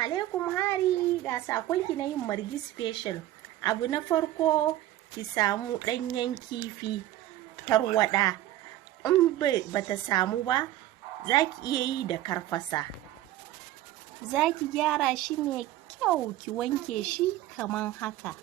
Alaikum hari, ga sakonki na yin margi special. Abu na farko, ki samu ɗanyen kifi tarwada. In bata samu ba, za ki iya yi da karfasa. Za ki gyara shi mai kyau, ki wanke shi kaman haka.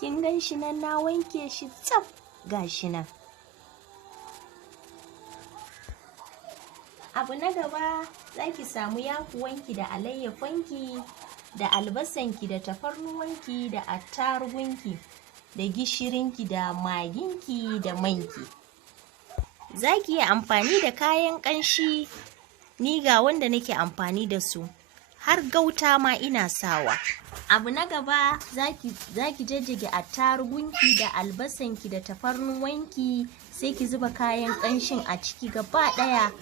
Kin gan shi nan na wanke shi tsaf, gashi nan. Abu na gaba, za ki samu yakuwanki da alayyafonki da albasanki da tafarnuwanki da attarugunki da gishirinki da maginki da manki. Za ki yi amfani da kayan ƙanshi, ni ga wanda nake amfani da su, har gauta ma ina sawa. Abu na gaba, za ki jajjage attarugunki da albasanki da tafarnuwanki, sai ki zuba kayan ƙanshin a ciki gaba ɗaya,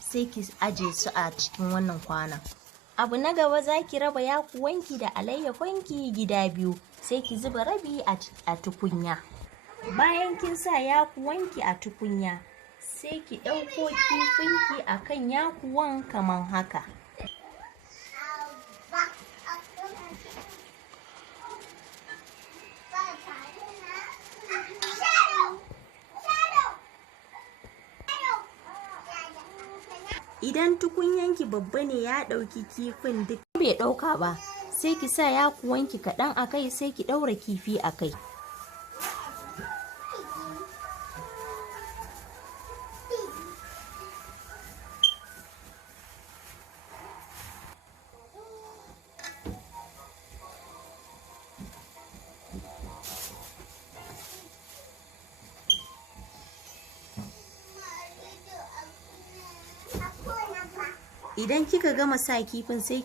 sai ki aje su a cikin wannan kwanon. Abu na gaba, za ki raba yakuwanki da alayyafonki gida biyu, sai ki zuba rabi a tukunya. Bayan kin sa yakuwanki a tukunya, sai ki ɗauko kifinki a kan yakuwan kaman haka. Idan tukunyanki babba ne ya ɗauki kifin duk bai ɗauka ba, sai ki sa yakuwanki kaɗan a kai, sai ki ɗaura kifi a kai. Idan kika gama sa kifin, sai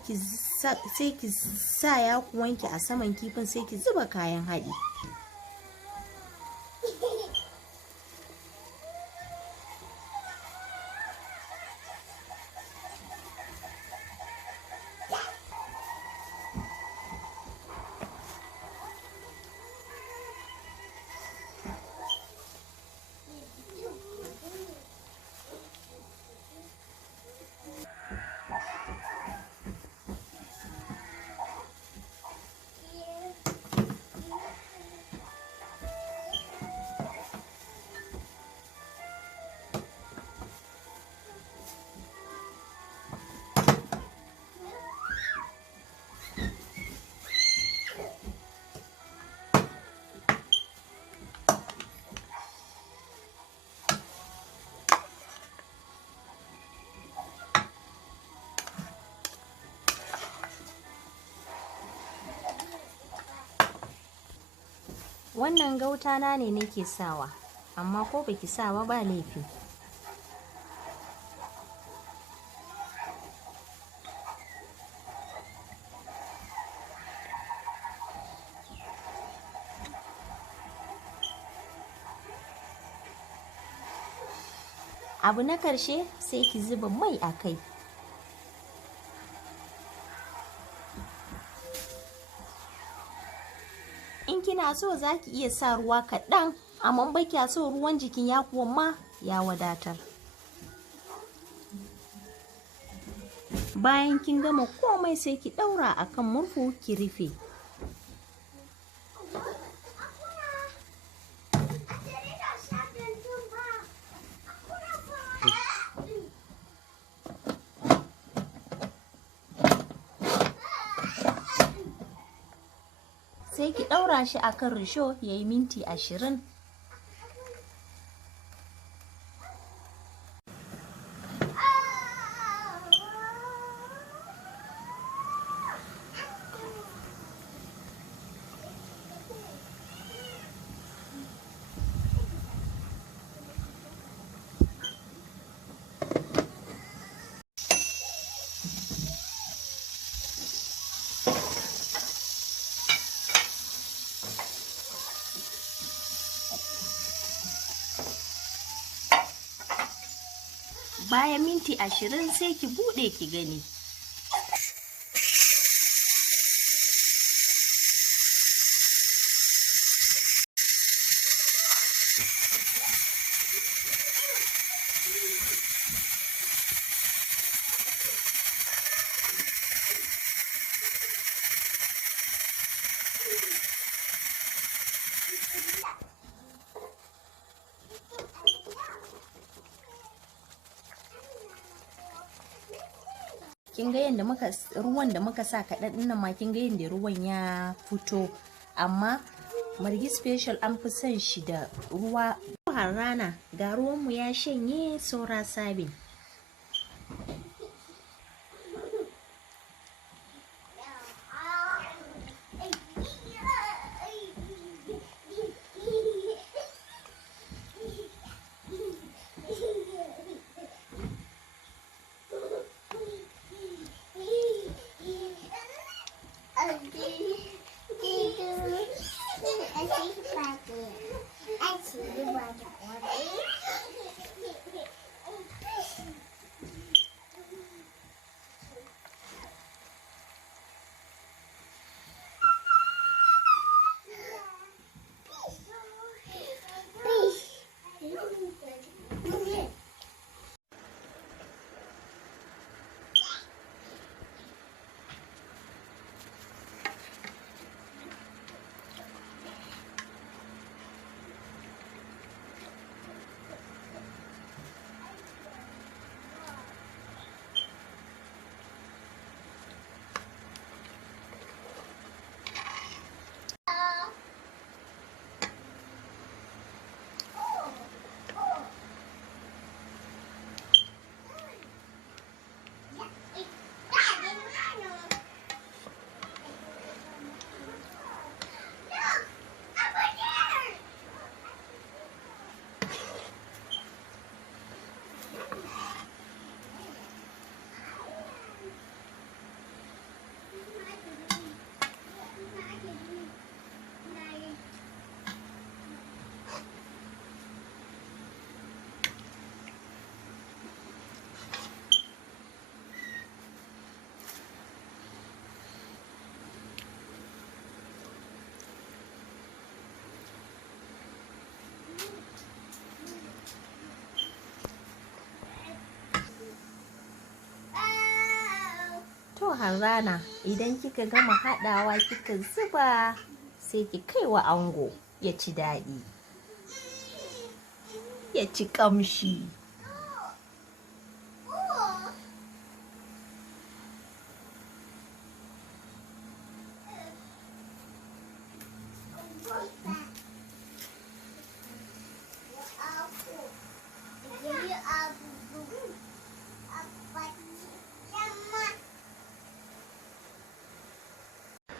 ki sa yakuwanki a saman kifin, sai ki zuba kayan haɗi. Wannan gauta na ne nake sawa, amma ko baki sa ba laifi. Abu na ƙarshe, sai ki zuba mai a kai. In kina so za ki iya sa ruwa kaɗan, amma ba kya so ruwan jikin yakuwan ma ya wadatar. Bayan kin gama komai, sai ki ɗaura a kan murhu ki rufe. Sai ki ɗaura shi a kan risho ya yi minti 20. bayan minti 20 sai ki buɗe ki gani. Kin ga yadda ruwan da muka sa kaɗan ɗin nan ma kin ga yadda ruwan ya fito, amma Margi Special an fi son shi da ruwa har rana. Ga ruwanmu ya shanye, saura sabin. To Harrana, idan kika gama haɗawa kika zuba, sai ki kai wa ango ya ci daɗi, ya ci ƙamshi.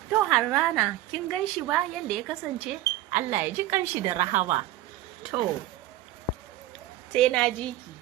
To Harrana, kin gan shi ba yadda ya kasance? Allah ya ji kanshi da rahama. To, sai na ji ki.